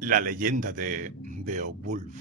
La leyenda de Beowulf.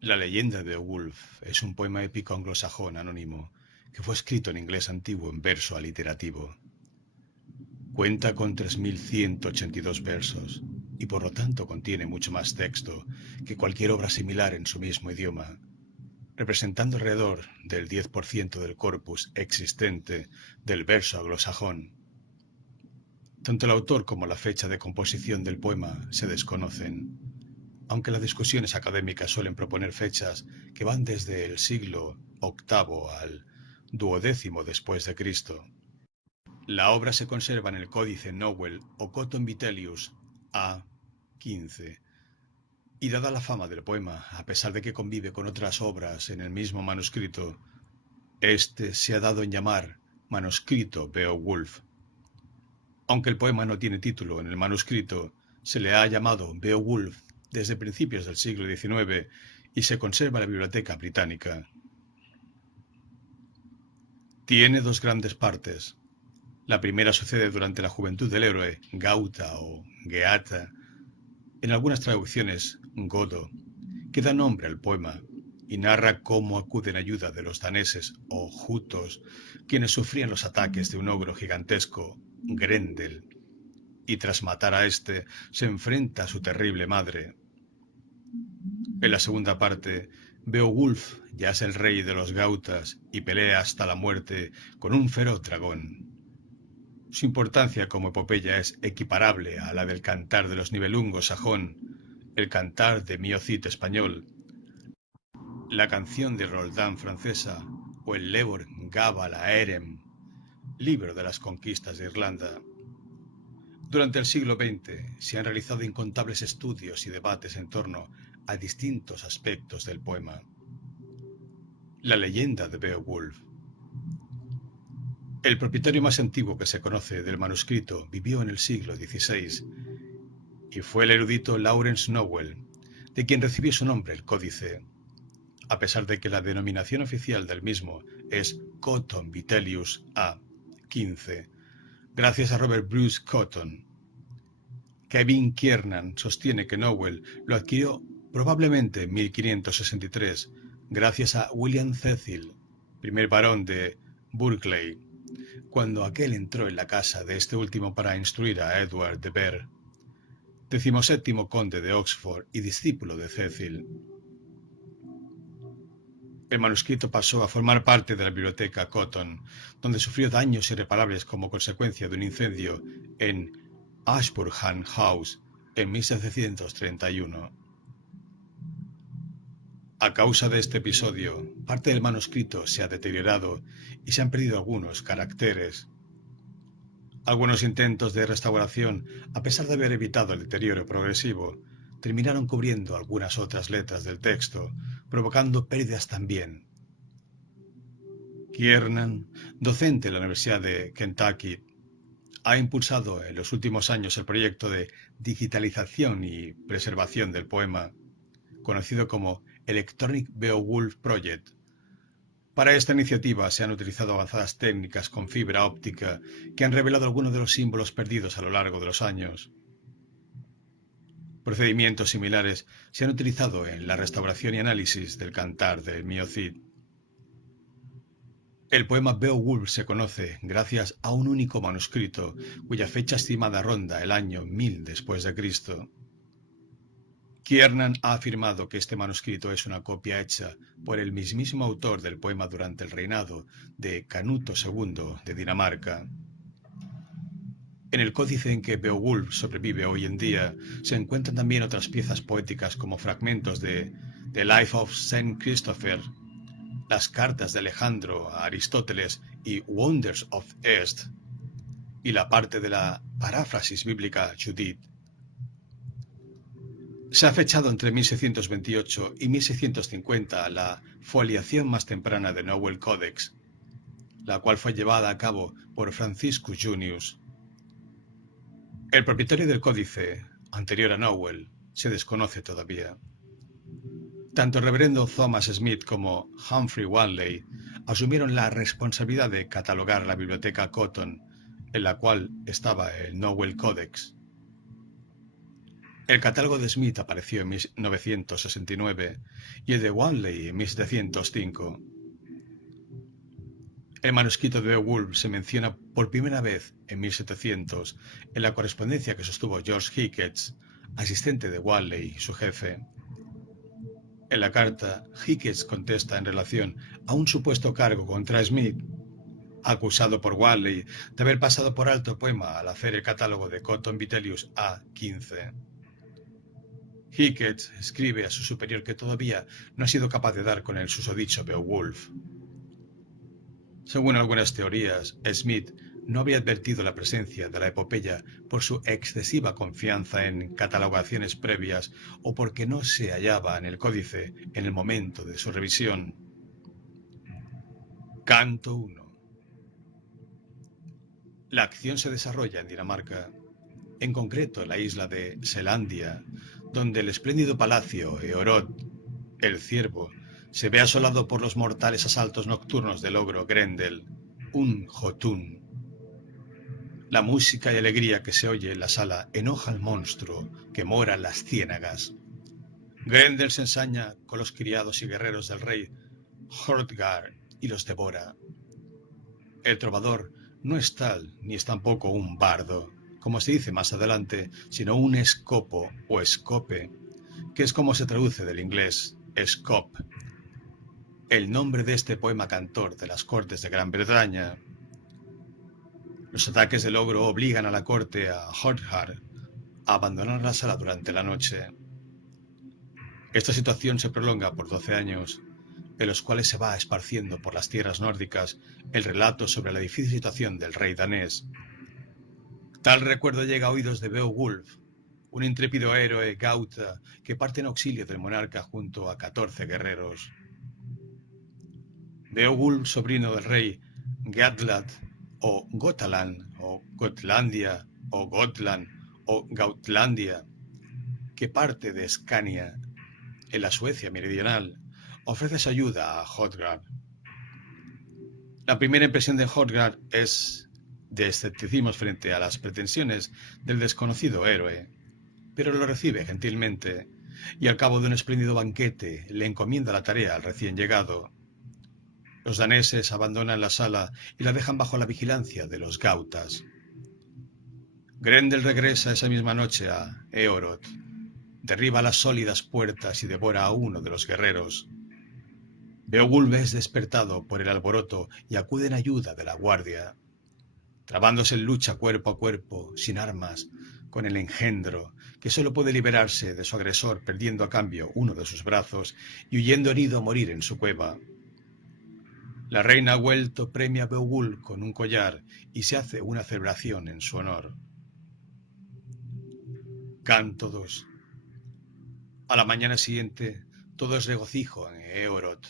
La leyenda de Beowulf es un poema épico anglosajón anónimo que fue escrito en inglés antiguo en verso aliterativo. Cuenta con 3182 versos y por lo tanto contiene mucho más texto que cualquier obra similar en su mismo idioma, representando alrededor del 10% del corpus existente del verso anglosajón. Tanto el autor como la fecha de composición del poema se desconocen, aunque las discusiones académicas suelen proponer fechas que van desde el siglo VIII al XII después de Cristo. La obra se conserva en el Códice Nowell o Cotton Vitellius A. 15, y dada la fama del poema, a pesar de que convive con otras obras en el mismo manuscrito, este se ha dado en llamar manuscrito Beowulf. Aunque el poema no tiene título en el manuscrito, se le ha llamado Beowulf desde principios del siglo XIX y se conserva en la Biblioteca Británica. Tiene dos grandes partes. La primera sucede durante la juventud del héroe, Gauta o Geata, en algunas traducciones Godo, que da nombre al poema y narra cómo acude en ayuda de los daneses o jutos, quienes sufrían los ataques de un ogro gigantesco, Grendel, y tras matar a este, se enfrenta a su terrible madre. En la segunda parte, Beowulf ya es el rey de los Gautas y pelea hasta la muerte con un feroz dragón. Su importancia como epopeya es equiparable a la del Cantar de los Nibelungos sajón, el Cantar de Mio Cid español, la canción de Roldán francesa o el Lebor Gabal Aerem, libro de las conquistas de Irlanda. Durante el siglo XX se han realizado incontables estudios y debates en torno a distintos aspectos del poema. La leyenda de Beowulf. El propietario más antiguo que se conoce del manuscrito vivió en el siglo XVI y fue el erudito Lawrence Nowell, de quien recibió su nombre el códice, a pesar de que la denominación oficial del mismo es Cotton Vitellius A. 15, gracias a Robert Bruce Cotton. Kevin Kiernan sostiene que Nowell lo adquirió probablemente en 1563, gracias a William Cecil, primer barón de Burghley, cuando aquel entró en la casa de este último para instruir a Edward de Vere, 17º conde de Oxford y discípulo de Cecil. El manuscrito pasó a formar parte de la biblioteca Cotton, donde sufrió daños irreparables como consecuencia de un incendio en Ashburnham House en 1731. A causa de este episodio, parte del manuscrito se ha deteriorado y se han perdido algunos caracteres. Algunos intentos de restauración, a pesar de haber evitado el deterioro progresivo, terminaron cubriendo algunas otras letras del texto, provocando pérdidas también. Kiernan, docente en la Universidad de Kentucky, ha impulsado en los últimos años el proyecto de digitalización y preservación del poema, conocido como Electronic Beowulf Project. Para esta iniciativa se han utilizado avanzadas técnicas con fibra óptica que han revelado algunos de los símbolos perdidos a lo largo de los años. Procedimientos similares se han utilizado en la restauración y análisis del Cantar de Mio Cid. El poema Beowulf se conoce gracias a un único manuscrito, cuya fecha estimada ronda el año 1000 después de Cristo. Kiernan ha afirmado que este manuscrito es una copia hecha por el mismísimo autor del poema durante el reinado de Canuto II de Dinamarca. En el códice en que Beowulf sobrevive hoy en día se encuentran también otras piezas poéticas como fragmentos de The Life of Saint Christopher, las cartas de Alejandro a Aristóteles y Wonders of Earth, y la parte de la paráfrasis bíblica Judith. Se ha fechado entre 1628 y 1650 la foliación más temprana de Nowell Codex, la cual fue llevada a cabo por Franciscus Junius. El propietario del códice, anterior a Nowell, se desconoce todavía. Tanto el reverendo Thomas Smith como Humphrey Wanley asumieron la responsabilidad de catalogar la biblioteca Cotton, en la cual estaba el Nowell Codex. El catálogo de Smith apareció en 1969 y el de Wanley en 1705. El manuscrito de Beowulf se menciona por primera vez en 1700 en la correspondencia que sostuvo George Hickes, asistente de Wanley, su jefe. En la carta, Hickes contesta en relación a un supuesto cargo contra Smith, acusado por Wanley de haber pasado por alto el poema al hacer el catálogo de Cotton Vitellius A15. Hickes escribe a su superior que todavía no ha sido capaz de dar con el susodicho Beowulf. Según algunas teorías, Smith no habría advertido la presencia de la epopeya por su excesiva confianza en catalogaciones previas o porque no se hallaba en el códice en el momento de su revisión. Canto 1. La acción se desarrolla en Dinamarca, en concreto en la isla de Selandia, donde el espléndido palacio Eorot, el ciervo, se ve asolado por los mortales asaltos nocturnos del ogro Grendel, un Jotun. La música y alegría que se oye en la sala enoja al monstruo que mora en las ciénagas. Grendel se ensaña con los criados y guerreros del rey Hrothgar y los devora. El trovador no es tal ni es tampoco un bardo, como se dice más adelante, sino un escopo o escope, que es como se traduce del inglés scop, el nombre de este poema cantor de las cortes de Gran Bretaña. Los ataques del ogro obligan a la corte a Hrothgar a abandonar la sala durante la noche. Esta situación se prolonga por 12 años, en los cuales se va esparciendo por las tierras nórdicas el relato sobre la difícil situación del rey danés. Tal recuerdo llega a oídos de Beowulf, un intrépido héroe gauta que parte en auxilio del monarca junto a 14 guerreros. Beowulf, sobrino del rey Gatland o Gotaland o Gotlandia o Gotland o Gautlandia, que parte de Scania, en la Suecia meridional, ofrece su ayuda a Hrothgar. La primera impresión de Hrothgar es de escepticismo frente a las pretensiones del desconocido héroe, pero lo recibe gentilmente y al cabo de un espléndido banquete le encomienda la tarea al recién llegado. Los daneses abandonan la sala y la dejan bajo la vigilancia de los gautas. Grendel regresa esa misma noche a Eorot, derriba las sólidas puertas y devora a uno de los guerreros. Beowulf es despertado por el alboroto y acude en ayuda de la guardia. Trabándose en lucha cuerpo a cuerpo, sin armas, con el engendro, que solo puede liberarse de su agresor perdiendo a cambio uno de sus brazos y huyendo herido a morir en su cueva. La reina ha vuelto premia a Beowulf con un collar y se hace una celebración en su honor. Canto 2. A la mañana siguiente, todo es regocijo en Eorot.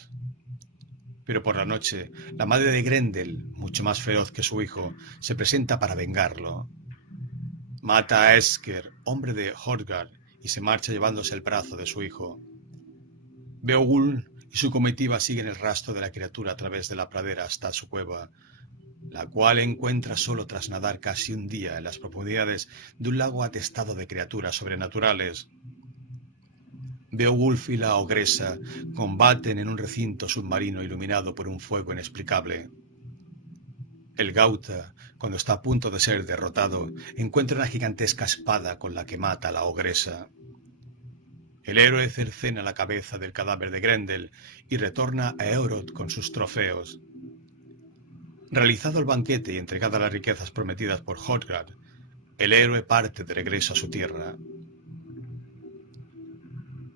Pero por la noche, la madre de Grendel, mucho más feroz que su hijo, se presenta para vengarlo. Mata a Esker, hombre de Hrothgar, y se marcha llevándose el brazo de su hijo. Beowulf y su comitiva siguen el rastro de la criatura a través de la pradera hasta su cueva, la cual encuentra solo tras nadar casi un día en las profundidades de un lago atestado de criaturas sobrenaturales. Beowulf y la ogresa combaten en un recinto submarino iluminado por un fuego inexplicable. El gauta, cuando está a punto de ser derrotado, encuentra una gigantesca espada con la que mata a la ogresa. El héroe cercena la cabeza del cadáver de Grendel y retorna a Eorot con sus trofeos. Realizado el banquete y entregadas las riquezas prometidas por Hrothgar, el héroe parte de regreso a su tierra.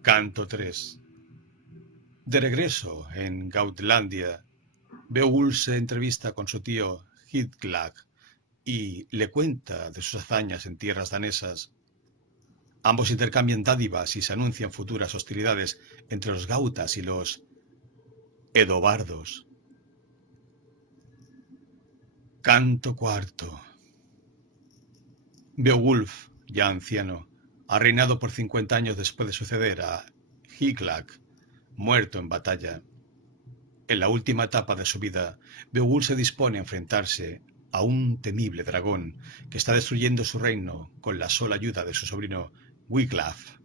Canto 3. De regreso en Gautlandia, Beowulf se entrevista con su tío Hithglad y le cuenta de sus hazañas en tierras danesas. Ambos intercambian dádivas y se anuncian futuras hostilidades entre los gautas y los edobardos. Canto 4. Beowulf, ya anciano, ha reinado por 50 años después de suceder a Hithglad, muerto en batalla. En la última etapa de su vida, Beowulf se dispone a enfrentarse a un temible dragón que está destruyendo su reino con la sola ayuda de su sobrino Wiglaf.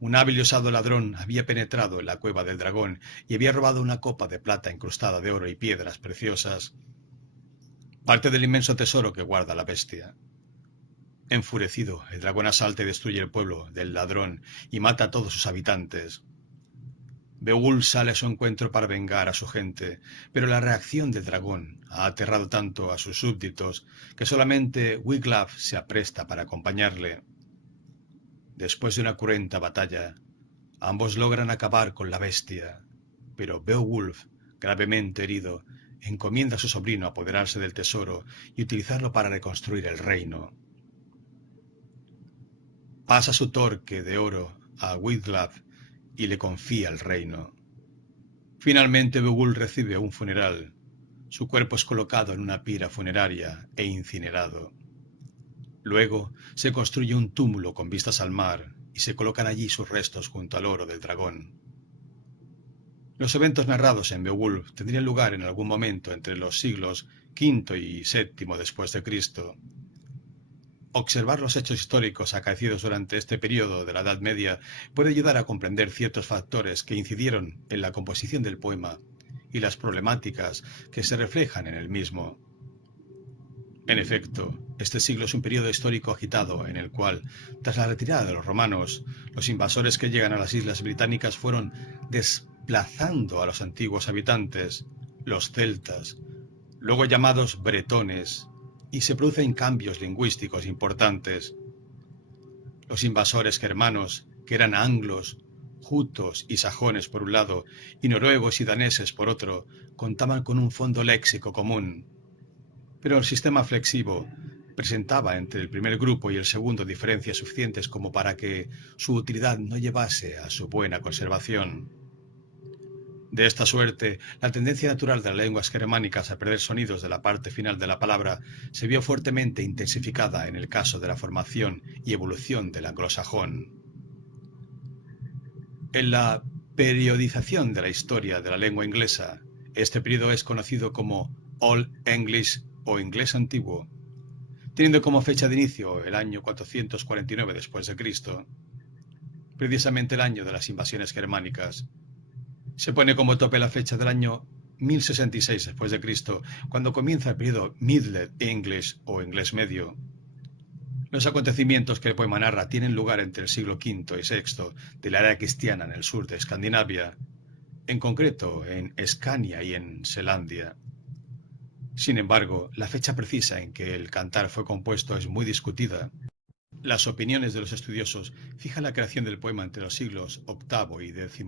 Un hábil y osado ladrón había penetrado en la cueva del dragón y había robado una copa de plata incrustada de oro y piedras preciosas, parte del inmenso tesoro que guarda la bestia. Enfurecido, el dragón asalta y destruye el pueblo del ladrón y mata a todos sus habitantes. Beowulf sale a su encuentro para vengar a su gente, pero la reacción del dragón ha aterrado tanto a sus súbditos que solamente Wiglaf se apresta para acompañarle. Después de una cruenta batalla, ambos logran acabar con la bestia, pero Beowulf, gravemente herido, encomienda a su sobrino apoderarse del tesoro y utilizarlo para reconstruir el reino. Pasa su torque de oro a Wiglaf y le confía el reino. Finalmente Beowulf recibe un funeral. Su cuerpo es colocado en una pira funeraria e incinerado. Luego se construye un túmulo con vistas al mar y se colocan allí sus restos junto al oro del dragón. Los eventos narrados en Beowulf tendrían lugar en algún momento entre los siglos V y VII después de Cristo. Observar los hechos históricos acaecidos durante este periodo de la Edad Media puede ayudar a comprender ciertos factores que incidieron en la composición del poema y las problemáticas que se reflejan en el mismo. En efecto, este siglo es un periodo histórico agitado en el cual, tras la retirada de los romanos, los invasores que llegan a las islas británicas fueron desplazando a los antiguos habitantes, los celtas, luego llamados bretones, y se producen cambios lingüísticos importantes. Los invasores germanos, que eran anglos, jutos y sajones por un lado, y noruegos y daneses por otro, contaban con un fondo léxico común. Pero el sistema flexivo presentaba entre el primer grupo y el segundo diferencias suficientes como para que su utilidad no llevase a su buena conservación. De esta suerte, la tendencia natural de las lenguas germánicas a perder sonidos de la parte final de la palabra se vio fuertemente intensificada en el caso de la formación y evolución del anglosajón. En la periodización de la historia de la lengua inglesa, este periodo es conocido como Old English o inglés antiguo, teniendo como fecha de inicio el año 449 después de Cristo, precisamente el año de las invasiones germánicas. Se pone como tope la fecha del año 1066 después de Cristo, cuando comienza el periodo Middle English o inglés medio. Los acontecimientos que el poema narra tienen lugar entre el siglo V y VI de la era cristiana en el sur de Escandinavia, en concreto en Escania y en Selandia. Sin embargo, la fecha precisa en que el cantar fue compuesto es muy discutida. Las opiniones de los estudiosos fijan la creación del poema entre los siglos VIII y XI.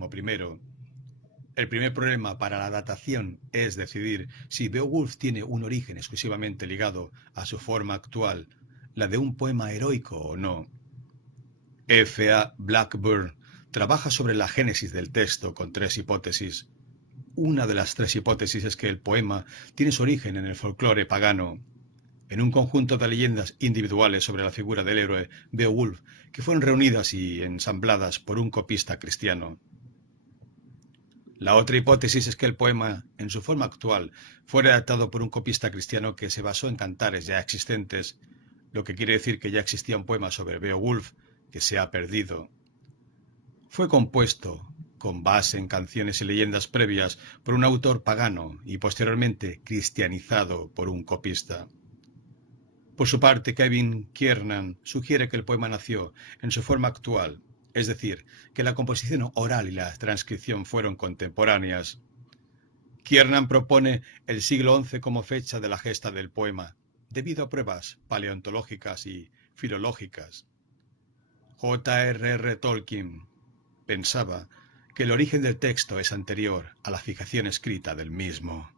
El primer problema para la datación es decidir si Beowulf tiene un origen exclusivamente ligado a su forma actual, la de un poema heroico o no. F. A. Blackburn trabaja sobre la génesis del texto con tres hipótesis. Una de las tres hipótesis es que el poema tiene su origen en el folclore pagano, en un conjunto de leyendas individuales sobre la figura del héroe Beowulf que fueron reunidas y ensambladas por un copista cristiano. La otra hipótesis es que el poema, en su forma actual, fue redactado por un copista cristiano que se basó en cantares ya existentes, lo que quiere decir que ya existía un poema sobre Beowulf que se ha perdido. Fue compuesto con base en canciones y leyendas previas por un autor pagano y posteriormente cristianizado por un copista. Por su parte, Kevin Kiernan sugiere que el poema nació en su forma actual, es decir, que la composición oral y la transcripción fueron contemporáneas. Kiernan propone el siglo XI como fecha de la gesta del poema, debido a pruebas paleontológicas y filológicas. J.R.R. Tolkien pensaba que el origen del texto es anterior a la fijación escrita del mismo.